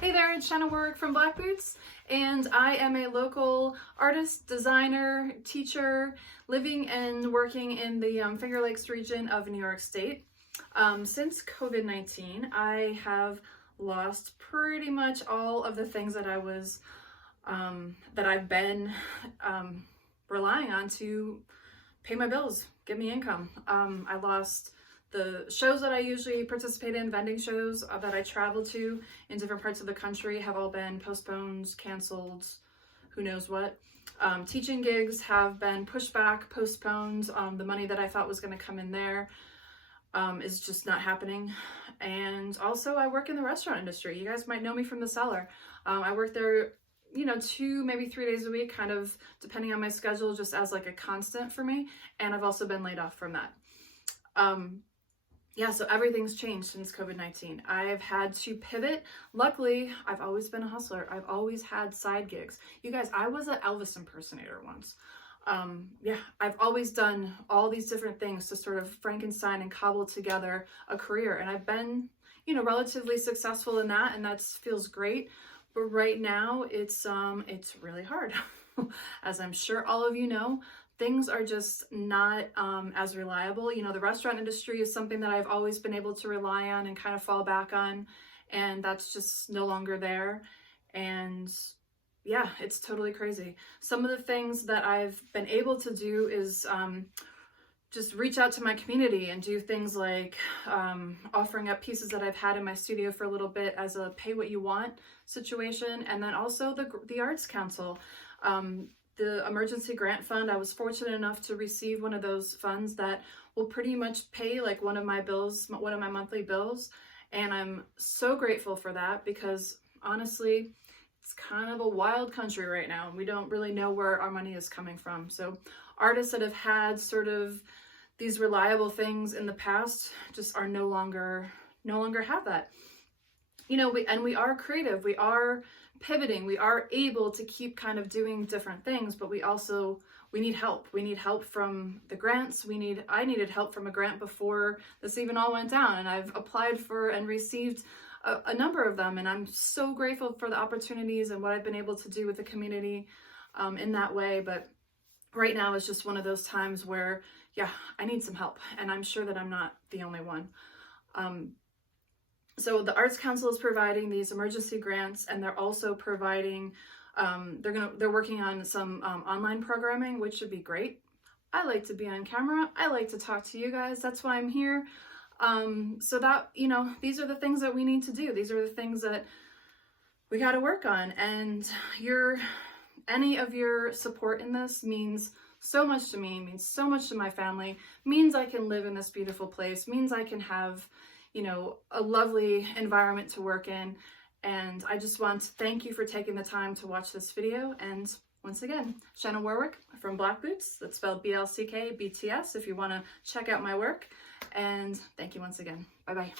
Hey there, it's Shannah Warwick from BlckBts, and I am a local artist, designer, teacher, living and working in the Finger Lakes region of New York State. Since COVID-19, I have lost pretty much all of the things that I've been relying on to pay my bills, get me income. I lost the shows that I usually participate in, vending shows that I travel to in different parts of the country, have all been postponed, canceled, who knows what. Teaching gigs have been pushed back, postponed. The money that I thought was going to come in there is just not happening. And also I work in the restaurant industry. You guys might know me from the cellar. I work there, 2, maybe 3 days a week, kind of depending on my schedule, just as like a constant for me. And I've also been laid off from that. Yeah, so everything's changed since COVID-19. I've had to pivot. Luckily, I've always been a hustler. I've always had side gigs. You guys, I was an Elvis impersonator once. Yeah, I've always done all these different things to sort of Frankenstein and cobble together a career. And I've been, relatively successful in that, and that feels great. But right now, it's really hard. As I'm sure all of you know, things are just not as reliable. The restaurant industry is something that I've always been able to rely on and kind of fall back on, and that's just no longer there. And yeah, it's totally crazy. Some of the things that I've been able to do is just reach out to my community and do things like offering up pieces that I've had in my studio for a little bit as a pay what you want situation. And then also the Arts Council. The emergency grant fund, I was fortunate enough to receive one of those funds that will pretty much pay like one of my monthly bills. And I'm so grateful for that because honestly, it's kind of a wild country right now. We don't really know where our money is coming from. So artists that have had sort of these reliable things in the past just are no longer have that. We are creative, we are pivoting, we are able to keep kind of doing different things, but we need help. We need help from the grants. I needed help from a grant before this even all went down, and I've applied for and received a number of them, and I'm so grateful for the opportunities and what I've been able to do with the community in that way. But right now it's just one of those times where, yeah, I need some help, and I'm sure that I'm not the only one. So the Arts Council is providing these emergency grants, and they're also providing, they're working on some online programming, which should be great. I like to be on camera. I like to talk to you guys. That's why I'm here. So that, these are the things that we need to do. These are the things that we got to work on. And any of your support in this means so much to me, means so much to my family, means I can live in this beautiful place, means I can have, a lovely environment to work in. And I just want to thank you for taking the time to watch this video. And once again, Shannah Warwick from BlckBts, that's spelled BLCKBTS if you want to check out my work. And thank you once again. Bye-bye.